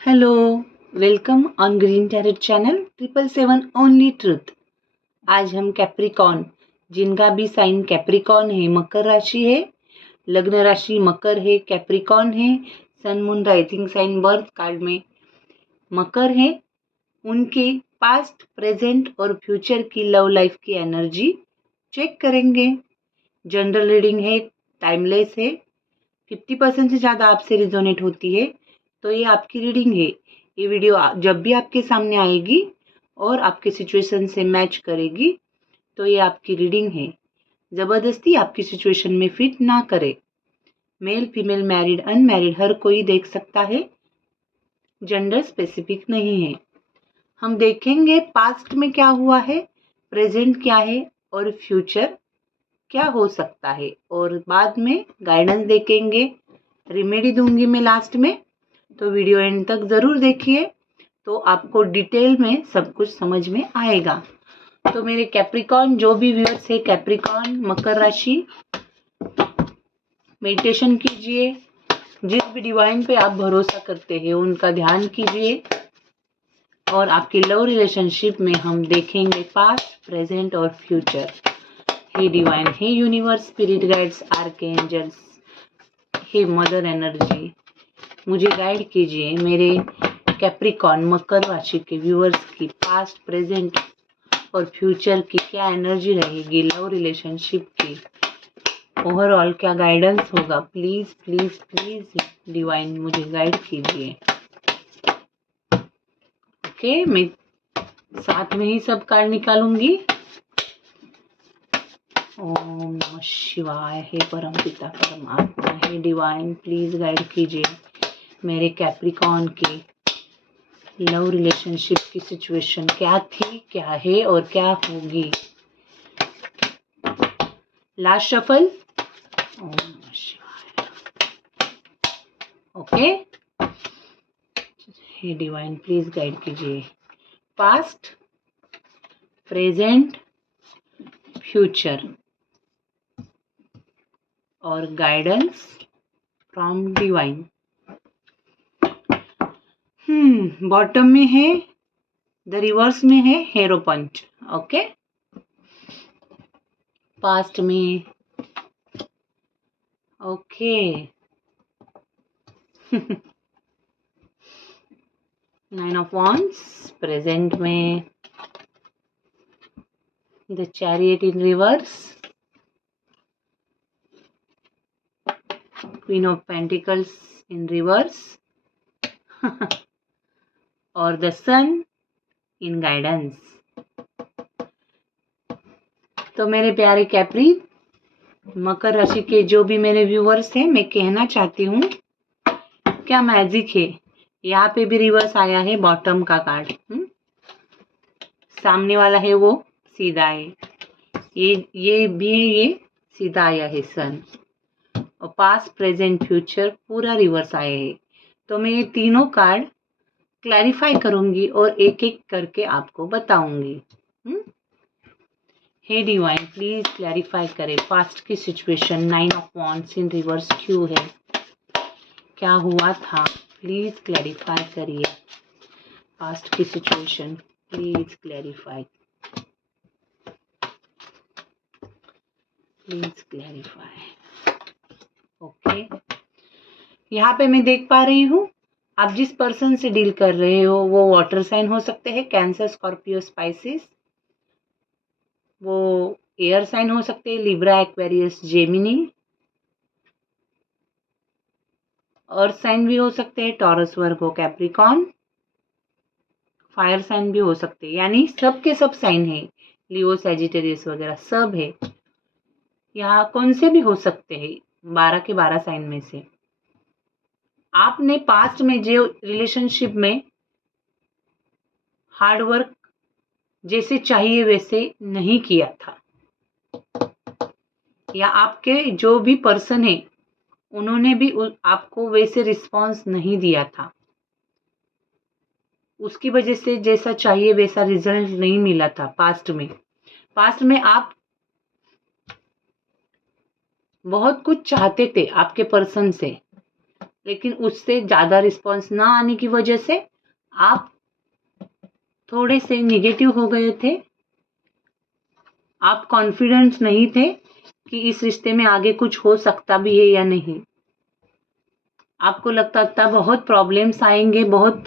Hello, welcome on green tarot channel 777 only truth. आज हम Capricorn, जिनका भी साइन कैप्रिकॉर्न है, मकर राशि है, लग्न राशि मकर है, कैप्रिकॉर्न है, sun moon rising sign birth card में मकर है, उनके पास्ट, प्रेजेंट और फ्यूचर की लव लाइफ की एनर्जी चेक करेंगे। जनरल रीडिंग है, टाइमलेस है, 50% से ज़्यादा आपसे रिजोनेट होती है तो ये आपकी रीडिंग है। ये वीडियो जब भी आपके सामने आएगी और आपके सिचुएशन से मैच करेगी तो ये आपकी रीडिंग है। ज़बरदस्ती आपकी सिचुएशन में फिट ना करे। मेल, फीमेल, मैरिड, अनमैरिड हर कोई देख सकता है, जेंडर स्पेसिफिक नहीं है। हम देखेंगे पास्ट में क्या हुआ है, प्रेजेंट क्या है और फ्यूचर क्या हो सकता है, और बाद में गाइडेंस देखेंगे, रेमेडी दूंगी मैं लास्ट में। तो वीडियो एंड तक ज़रूर देखिए तो आपको डिटेल में सब कुछ समझ में आएगा। तो मेरे कैप्रिकॉर्न जो भी व्यूअर्स है, कैप्रिकॉर्न मकर राशि, मेडिटेशन कीजिए। जिस भी डिवाइन पे आप भरोसा करते हैं उनका ध्यान कीजिए। और आपके लव रिलेशनशिप में हम देखेंगे पास्ट, प्रेजेंट और फ्यूचर। हे डिवाइन, हे यूनिवर्स, स्पिरिट गाइड्स, आर्कएंजल्स, हे मदर एनर्जी, मुझे गाइड कीजिए। मेरे कैप्रिकॉर्न मकर राशि के व्यूअर्स की पास्ट, प्रेजेंट और फ्यूचर की क्या एनर्जी रहेगी, लव रिलेशनशिप की ओवरऑल क्या गाइडेंस होगा। प्लीज प्लीज प्लीज डिवाइन मुझे गाइड कीजिए। ओके, मैं साथ में ही सब कार्ड निकालूंगी। ओम नमः शिवाय। हे परम पिता परमात्मा, हे डिवाइन प्लीज गाइड कीजिए मेरे कैप्रिकॉर्न के लव रिलेशनशिप की सिचुएशन क्या थी, क्या है और क्या होगी। Last shuffle. ओम नमः शिवाय। ओके, हे डिवाइन प्लीज गाइड कीजिए पास्ट, प्रेजेंट, फ्यूचर और गाइडेंस फ्रॉम डिवाइन। बॉटम में है, द रिवर्स में है हेरोपंच। ओके, पास्ट में okay nine of wands, present में the chariot in reverse, queen of pentacles in reverse और द सन इन गाइडेंस। तो मेरे प्यारे कैप्री मकर राशि के जो भी मेरे व्यूअर्स हैं, मैं कहना चाहती हूँ क्या मैजिक है। यहाँ पे भी रिवर्स आया है बॉटम का कार्ड। सामने वाला है वो सीधा है, ये भी ये सीधा आया है सन, और पास्ट, प्रेजेंट, फ्यूचर पूरा रिवर्स आया है। तो मैं ये तीनों कार्ड क्लैरिफाई करूंगी और एक एक करके आपको बताऊंगी। हे डिवाइन प्लीज क्लैरिफाई करें पास्ट की situation. Nine of wands in reverse क्यों है, क्या हुआ था, प्लीज क्लैरिफाई करिए पास्ट की situation. Please clarify, please clarify. Okay, यहाँ पे मैं देख पा रही हूँ आप जिस पर्सन से डील कर रहे हो वो वाटर साइन हो सकते हैं, कैंसर, स्कॉर्पियो, स्पाइसिस। वो एयर साइन हो सकते हैं, Libra, Aquarius, Gemini. Earth sign भी हो सकते हैं, Taurus, Virgo, Capricorn. Fire sign भी हो सकते हैं, यानी सब के सब साइन है, लियो, सैजिटेरियस वगैरह सब है। यहाँ कौन से भी हो सकते हैं, 12 के 12 साइन में से। आपने पास्ट में जो रिलेशनशिप में हार्ड वर्क जैसे चाहिए वैसे नहीं किया था, या आपके जो भी पर्सन है उन्होंने भी आपको वैसे रिस्पॉन्स नहीं दिया था, उसकी वजह से जैसा चाहिए वैसा रिजल्ट नहीं मिला था पास्ट में। पास्ट में आप बहुत कुछ चाहते थे आपके पर्सन से, लेकिन उससे ज़्यादा रिस्पॉन्स ना आने की वजह से आप थोड़े से निगेटिव हो गए थे। आप कॉन्फिडेंट नहीं थे कि इस रिश्ते में आगे कुछ हो सकता भी है या नहीं। आपको लगता था बहुत प्रॉब्लम्स आएंगे, बहुत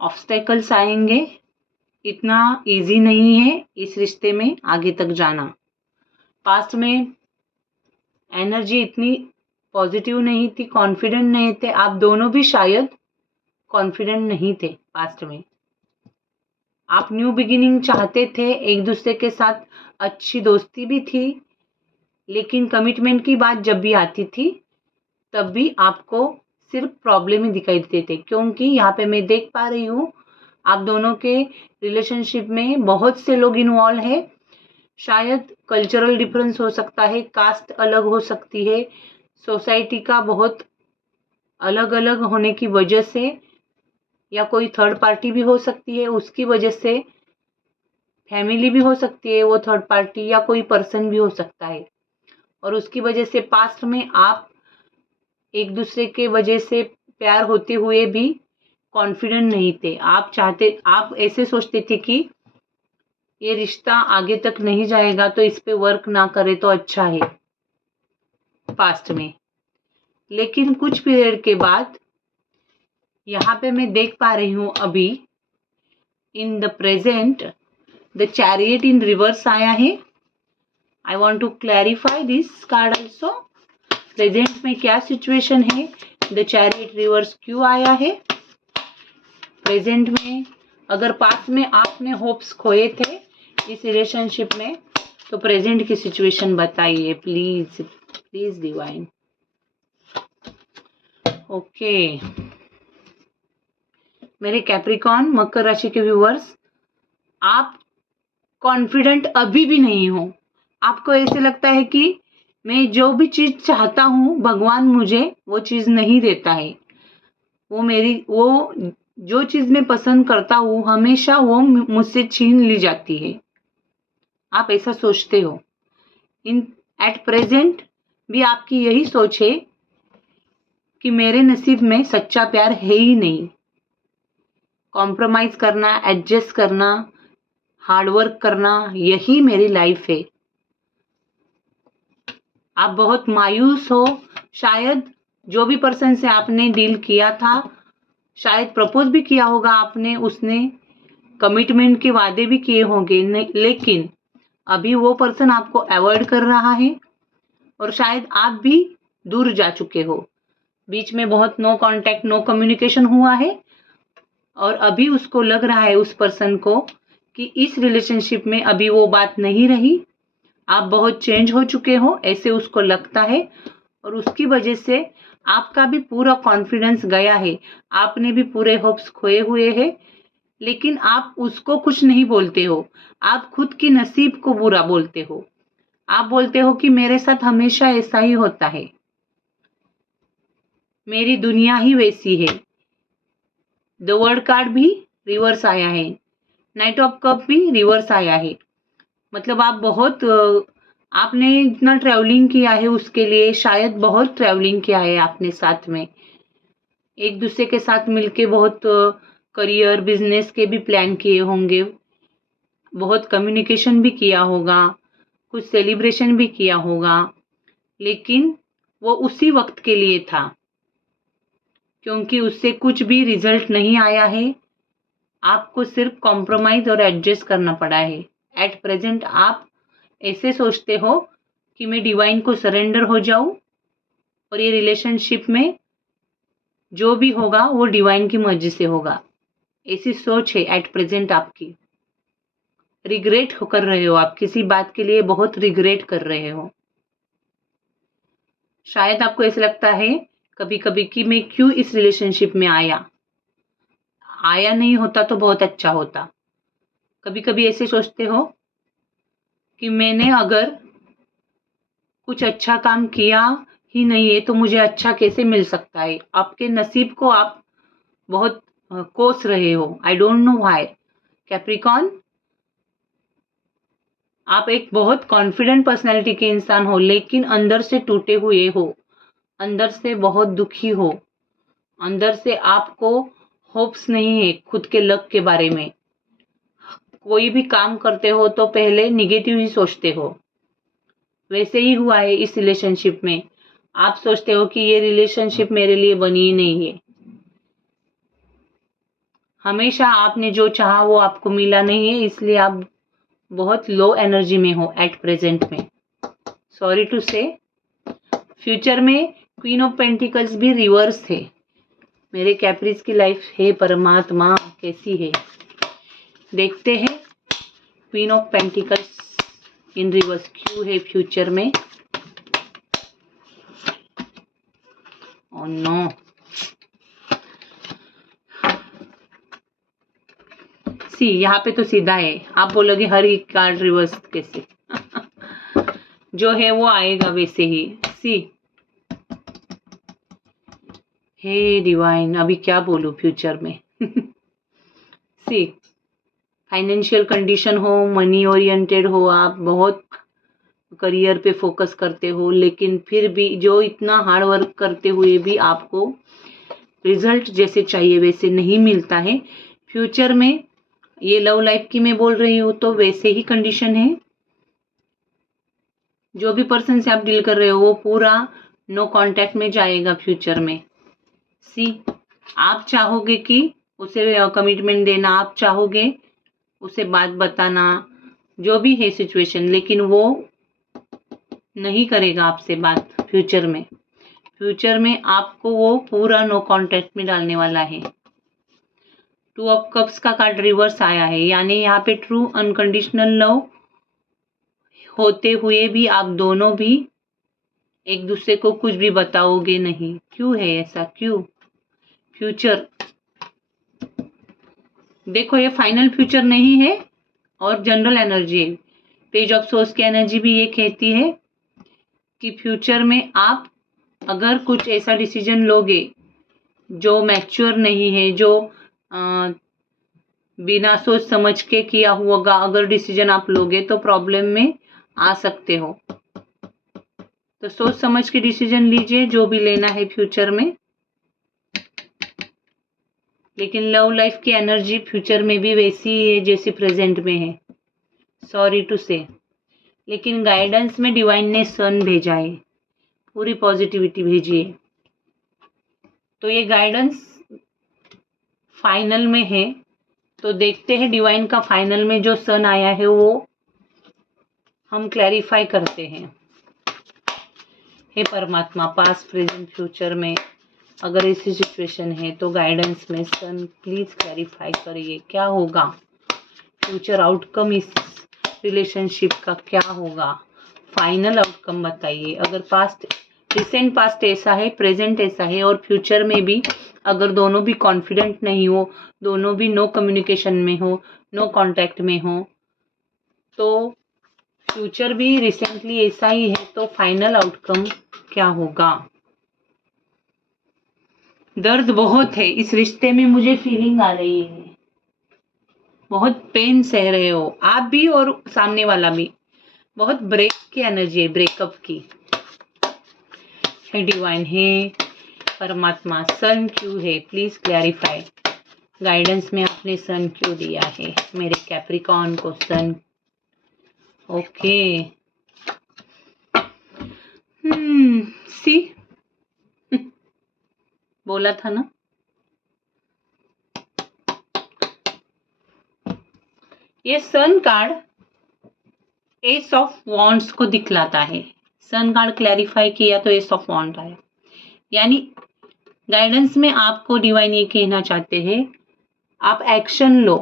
ऑब्स्टेकल्स आएंगे, इतना इजी नहीं है इस रिश्ते में आगे तक जाना। पास्ट में एनर्जी इतनी पॉजिटिव नहीं थी, कॉन्फिडेंट नहीं थे, आप दोनों भी शायद कॉन्फिडेंट नहीं थे पास्ट में। आप न्यू बिगिनिंग चाहते थे, एक दूसरे के साथ अच्छी दोस्ती भी थी, लेकिन कमिटमेंट की बात जब भी आती थी तब भी आपको सिर्फ प्रॉब्लम ही दिखाई देते थे। क्योंकि यहाँ पे मैं देख पा रही हूँ आप दोनों के रिलेशनशिप में बहुत से लोग इन्वॉल्व है। शायद कल्चरल डिफरेंस हो सकता है, कास्ट अलग हो सकती है, सोसाइटी का बहुत अलग अलग होने की वजह से, या कोई थर्ड पार्टी भी हो सकती है उसकी वजह से, फैमिली भी हो सकती है वो थर्ड पार्टी, या कोई पर्सन भी हो सकता है। और उसकी वजह से पास्ट में आप एक दूसरे के वजह से प्यार होते हुए भी कॉन्फिडेंट नहीं थे। आप ऐसे सोचते थे कि ये रिश्ता आगे तक नहीं जाएगा तो इस पे वर्क ना करे तो अच्छा है पास्ट में। लेकिन कुछ पीरियड के बाद यहाँ पे मैं देख पा रही हूँ अभी in the present the chariot in reverse आया है। I want to clarify this card also. Present में क्या सिचुएशन है, द चैरियट रिवर्स क्यों आया है प्रेजेंट में। अगर पास्ट में आपने होप्स खोए थे इस रिलेशनशिप में तो प्रेजेंट की सिचुएशन बताइए प्लीज, प्लीज डिवाइन। ओके मेरे कैप्रिकॉन मकर राशि के व्यूअर्स, आप कॉन्फिडेंट अभी भी नहीं हो। आपको ऐसे लगता है कि मैं जो भी चीज चाहता हूँ भगवान मुझे वो चीज नहीं देता है। वो जो चीज मैं पसंद करता हूँ हमेशा वो मुझसे छीन ली जाती है। आप ऐसा सोचते हो। इन एट प्रेजेंट भी आपकी यही सोच है कि मेरे नसीब में सच्चा प्यार है ही नहीं। कॉम्प्रोमाइज करना, एडजस्ट करना, हार्डवर्क करना, यही मेरी लाइफ है। आप बहुत मायूस हो। शायद जो भी पर्सन से आपने डील किया था, शायद प्रपोज भी किया होगा आपने, उसने कमिटमेंट के वादे भी किए होंगे, लेकिन अभी वो पर्सन आपको अवॉइड कर रहा है और शायद आप भी दूर जा चुके हो। बीच में बहुत नो कांटेक्ट, नो कम्युनिकेशन हुआ है और अभी उसको लग रहा है उस पर्सन को कि इस रिलेशनशिप में अभी वो बात नहीं रही, आप बहुत चेंज हो चुके हो, ऐसे उसको लगता है। और उसकी वजह से आपका भी पूरा कॉन्फिडेंस गया है, आपने भी पूरे होप्स खोए हुए हैं, लेकिन आप उसको कुछ नहीं बोलते हो। आप खुद की नसीब को बुरा बोलते हो। आप बोलते हो कि मेरे साथ हमेशा ऐसा ही होता है, मेरी दुनिया ही वैसी है। द वर्ल्ड कार्ड भी रिवर्स आया है, नाइट ऑफ कप भी रिवर्स आया है। मतलब आपने इतना ट्रैवलिंग किया है उसके लिए, शायद बहुत ट्रैवलिंग किया है आपने साथ में, एक दूसरे के साथ मिलके बहुत करियर बिजनेस के भी प्लान किए होंगे, बहुत कम्युनिकेशन भी किया होगा, कुछ सेलिब्रेशन भी किया होगा, लेकिन वो उसी वक्त के लिए था क्योंकि उससे कुछ भी रिजल्ट नहीं आया है। आपको सिर्फ कॉम्प्रोमाइज और एडजस्ट करना पड़ा है। एट प्रेजेंट आप ऐसे सोचते हो कि मैं डिवाइन को सरेंडर हो जाऊं और ये रिलेशनशिप में जो भी होगा वो डिवाइन की मर्जी से होगा, ऐसी सोच है एट प्रेजेंट आपकी। रिग्रेट कर रहे हो, आप किसी बात के लिए बहुत रिग्रेट कर रहे हो। शायद आपको ऐसा लगता है कभी कभी कि मैं क्यों इस रिलेशनशिप में आया नहीं होता तो बहुत अच्छा होता। कभी कभी ऐसे सोचते हो कि मैंने अगर कुछ अच्छा काम किया ही नहीं है तो मुझे अच्छा कैसे मिल सकता है। आपके नसीब को आप बहुत कोस रहे हो। I don't know why. Capricorn, आप एक बहुत कॉन्फिडेंट पर्सनैलिटी के इंसान हो, लेकिन अंदर से टूटे हुए हो, अंदर से बहुत दुखी हो। अंदर से आपको होप्स नहीं है खुद के लक के बारे में। कोई भी काम करते हो तो पहले निगेटिव ही सोचते हो। वैसे ही हुआ है इस रिलेशनशिप में। आप सोचते हो कि ये रिलेशनशिप मेरे लिए बनी ही नहीं है। हमेशा आपने जो चाहा वो आपको मिला नहीं है, इसलिए आप बहुत लो एनर्जी में हो एट प्रेजेंट में। सॉरी टू से। फ्यूचर में क्वीन ऑफ पेंटिकल्स भी रिवर्स थे। मेरे कैप्रीज की लाइफ है परमात्मा कैसी है, देखते हैं। Queen of pentacles in reverse क्यों है फ्यूचर में। Oh no. सी यहाँ पे तो सीधा है। आप बोलोगे हर एक कार्ड रिवर्स कैसे जो है वो आएगा वैसे ही। सी हे डिवाइन, अभी क्या बोलूं फ्यूचर में सी फाइनेंशियल कंडीशन हो, मनी ओरिएंटेड हो, आप बहुत करियर पे फोकस करते हो, लेकिन फिर भी जो इतना हार्ड वर्क करते हुए भी आपको रिजल्ट जैसे चाहिए वैसे नहीं मिलता है। फ्यूचर में ये लव लाइफ की मैं बोल रही हूँ तो वैसे ही कंडीशन है। जो भी पर्सन से आप डील कर रहे हो वो पूरा नो कांटेक्ट में जाएगा फ्यूचर में। सी आप चाहोगे कि उसे कमिटमेंट देना, आप चाहोगे उसे बात बताना, जो भी है सिचुएशन, लेकिन वो नहीं करेगा आपसे बात फ्यूचर में। फ्यूचर में आपको वो पूरा नो कांटेक्ट में डालने वाला है। टू ऑफ कप्स का कार्ड रिवर्स आया है, यानी यहाँ पे ट्रू अनकंडीशनल लव होते हुए भी आप दोनों भी एक दूसरे को कुछ भी बताओगे नहीं। क्यों है ऐसा, क्यों? फ्यूचर देखो, ये फाइनल फ्यूचर नहीं है और जनरल एनर्जी है। पेज ऑफ सोर्स की एनर्जी भी ये कहती है कि फ्यूचर में आप अगर कुछ ऐसा डिसीजन लोगे जो मैच्योर नहीं है, जो बिना सोच समझ के किया होगा अगर डिसीजन आप लोगे तो प्रॉब्लम में आ सकते हो। तो सोच समझ के डिसीजन लीजिए जो भी लेना है फ्यूचर में। लेकिन लव लाइफ की एनर्जी फ्यूचर में भी वैसी ही है जैसी प्रेजेंट में है। सॉरी टू से, लेकिन गाइडेंस में डिवाइन ने सन भेजा है, पूरी पॉजिटिविटी भेजी है। तो ये गाइडेंस फाइनल में है, तो देखते हैं डिवाइन का फाइनल में जो सन आया है वो हम क्लैरिफाई करते हैं। हे परमात्मा, पास्ट प्रेजेंट फ्यूचर में अगर ऐसी सिचुएशन है तो गाइडेंस में सन प्लीज क्लैरिफाई करिए क्या होगा, फ्यूचर आउटकम इस रिलेशनशिप का क्या होगा, फाइनल आउटकम बताइए। अगर पास्ट, रिसेंट पास्ट ऐसा है, प्रेजेंट ऐसा है और फ्यूचर में भी अगर दोनों भी कॉन्फिडेंट नहीं हो, दोनों भी नो कम्युनिकेशन में हो, नो कांटेक्ट में हो, तो फ्यूचर भी रिसेंटली ऐसा ही है, तो फाइनल आउटकम क्या होगा। दर्द बहुत है इस रिश्ते में, मुझे फीलिंग आ रही है। बहुत पेन सह रहे हो आप भी और सामने वाला भी। बहुत ब्रेक की एनर्जी है, ब्रेकअप की। हे डिवाइन, हे परमात्मा, सन क्यों है प्लीज क्लैरिफाई। गाइडेंस में आपने सन क्यों दिया है मेरे कैप्रिकॉर्न को, सन। ओके सी बोला था ना। ये sun card ace of wands को दिखलाता है। सन कार्ड क्लैरिफाई किया तो एस ऑफ वॉन्ड आया, यानी गाइडेंस में आपको डिवाइन ये कहना चाहते हैं आप एक्शन लो।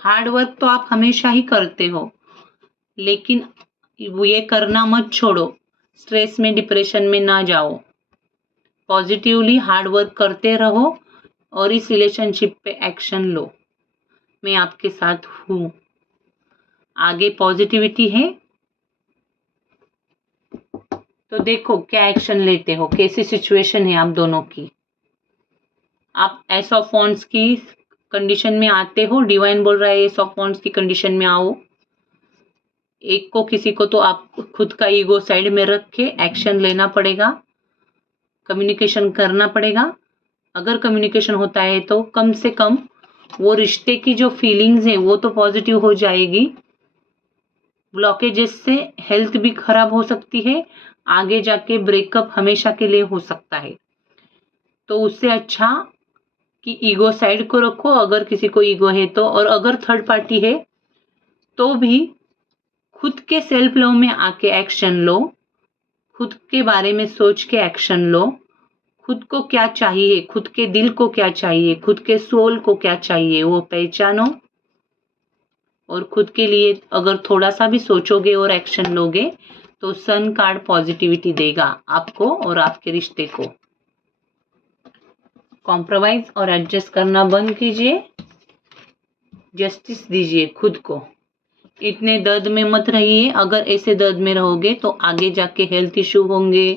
हार्ड वर्क तो आप हमेशा ही करते हो, लेकिन ये करना मत छोड़ो। स्ट्रेस में, डिप्रेशन में ना जाओ। पॉजिटिवली हार्ड वर्क करते रहो और इस रिलेशनशिप पे एक्शन लो। मैं आपके साथ हूँ। आगे पॉजिटिविटी है, तो देखो क्या एक्शन लेते हो, कैसी सिचुएशन है आप दोनों की। आप एस ऑफ वॉन्ड्स की कंडीशन में आते हो, डिवाइन बोल रहा है एस ऑफ वॉन्ड्स की कंडीशन में आओ। एक को, किसी को तो आप खुद का ईगो साइड में रख के एक्शन लेना पड़ेगा, कम्युनिकेशन करना पड़ेगा। अगर कम्युनिकेशन होता है तो कम से कम वो रिश्ते की जो फीलिंग्स है वो तो पॉजिटिव हो जाएगी। ब्लॉकेजेस से हेल्थ भी खराब हो सकती है, आगे जाके ब्रेकअप हमेशा के लिए हो सकता है। तो उससे अच्छा कि ईगो साइड को रखो, अगर किसी को ईगो है तो, और अगर थर्ड पार्टी है तो भी खुद के सेल्फ लव में आके एक्शन लो, खुद के बारे में सोच के एक्शन लो। खुद को क्या चाहिए, खुद के दिल को क्या चाहिए, खुद के सोल को क्या चाहिए वो पहचानो, और खुद के लिए अगर थोड़ा सा भी सोचोगे और एक्शन लोगे तो सन कार्ड पॉजिटिविटी देगा आपको और आपके रिश्ते को। कॉम्प्रोमाइज और एडजस्ट करना बंद कीजिए, जस्टिस दीजिए खुद को। इतने दर्द में मत रहिए, अगर ऐसे दर्द में रहोगे तो आगे जाके हेल्थ इश्यू होंगे,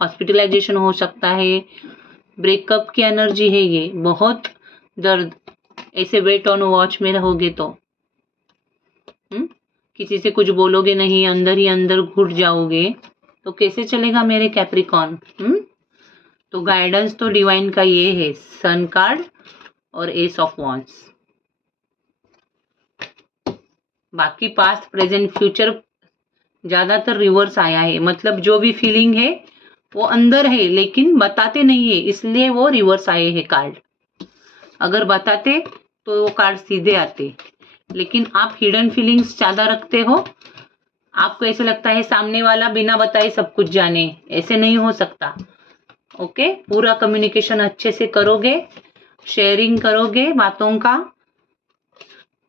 हॉस्पिटलाइजेशन हो सकता है। ब्रेकअप की एनर्जी है ये, बहुत दर्द। ऐसे वेट ऑन वॉच में रहोगे तो किसी से कुछ बोलोगे नहीं, अंदर ही अंदर घुट जाओगे तो कैसे चलेगा मेरे कैप्रिकॉन। तो गाइडेंस तो डिवाइन का ये है, सन कार्ड और एस ऑफ वॉन्ड्स। बाकी पास्ट प्रेजेंट फ्यूचर ज्यादातर रिवर्स आया है, मतलब जो भी फीलिंग है वो अंदर है लेकिन बताते नहीं है, इसलिए वो रिवर्स आए हैं कार्ड। अगर बताते तो वो कार्ड सीधे आते, लेकिन आप हिडन फीलिंग्स ज्यादा रखते हो। आपको ऐसे लगता है सामने वाला बिना बताए सब कुछ जाने, ऐसे नहीं हो सकता। ओके, पूरा कम्युनिकेशन अच्छे से करोगे, शेयरिंग करोगे बातों का,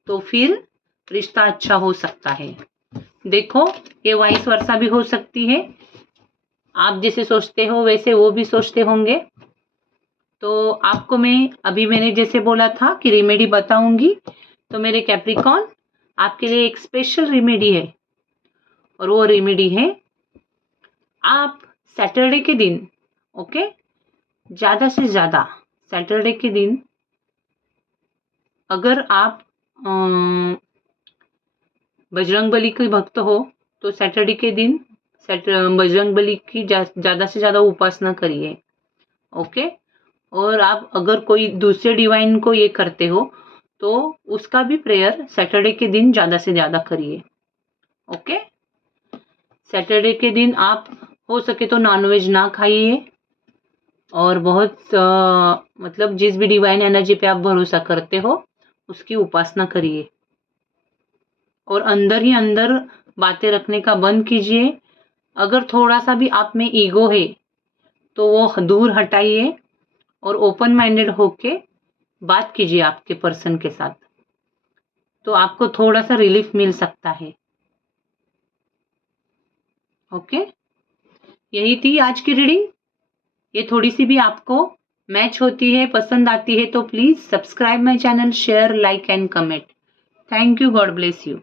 तो फिर रिश्ता अच्छा हो सकता है। देखो, ये वाइस वर्सा भी हो सकती है, आप जैसे सोचते हो वैसे वो भी सोचते होंगे। तो आपको मैंने जैसे बोला था कि रेमेडी बताऊंगी, तो मेरे कैप्रिकॉन आपके लिए एक स्पेशल रेमेडी है, और वो रेमेडी है आप सैटरडे के दिन, ओके, ज्यादा से ज्यादा सैटरडे के दिन अगर आप बजरंगबली के भक्त हो तो सैटरडे के दिन बजरंगबली की ज्यादा से ज्यादा उपासना करिए। ओके, और आप अगर कोई दूसरे डिवाइन को ये करते हो तो उसका भी प्रेयर सैटरडे के दिन ज्यादा से ज्यादा करिए। ओके, सैटरडे के दिन आप हो सके तो नॉनवेज ना खाइए, और बहुत मतलब जिस भी डिवाइन एनर्जी पे आप भरोसा करते हो उसकी उपासना करिए, और अंदर ही अंदर बातें रखने का बंद कीजिए। अगर थोड़ा सा भी आप में ईगो है तो वो दूर हटाइए और ओपन माइंडेड होके बात कीजिए आपके पर्सन के साथ, तो आपको थोड़ा सा रिलीफ मिल सकता है। ओके, यही थी आज की रीडिंग। ये थोड़ी सी भी आपको मैच होती है, पसंद आती है तो please subscribe my channel, share, like and comment. Thank you, God bless you.